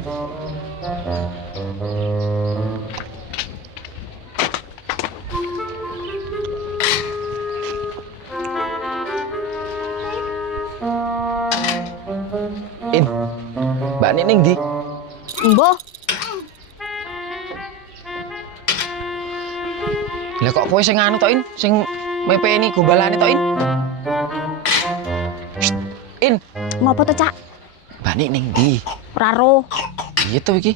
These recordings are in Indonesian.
In, Mbak Nining di. Mbah. Lah kok kowe sing anu to, In? Sing mepeni gombalane to, In? Shh, In, Ngopo to, Cak? Mbak Nining di. Ora ro. Iya to iki.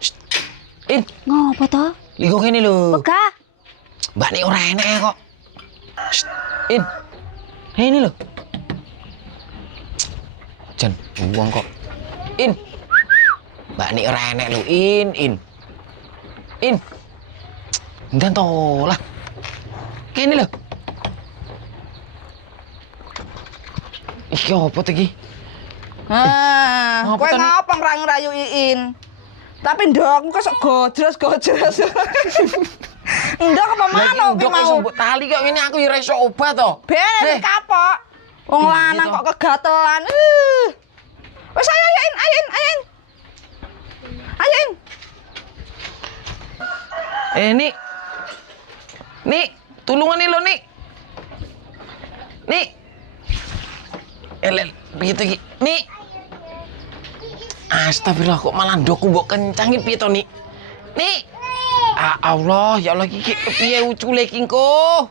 Shh, In, Ngopo to? ligo kene lho. Wegah. Mbak Nik ora enek kok. Shh, In. Ini lho. Jan, buang kok. In. Mbak Nik ora enek lho, In. In. Ndan to lah. Kene lho. Iki opo to iki? Kowe Ngapa to, Nik? ngapa ngrayu Iin? Tapi ndokmu kok gojros-gojros. Ndok apa manuk ki Ndok mau? wis mbok tali kok ngene aku ya ora iso obat to. Ben kapok. Wong Iya, lanang toh. kok kegatelan. Wis ayo In. Ayo In. Nik, tulungan nih lo, Nik. Nik. Begitu iki. Nik. Astagfirullah, kok malah ndokku mbok kencangin piye to, Nik? Nik. Ah, Allah, ya Allah iki piye ucule iki engko?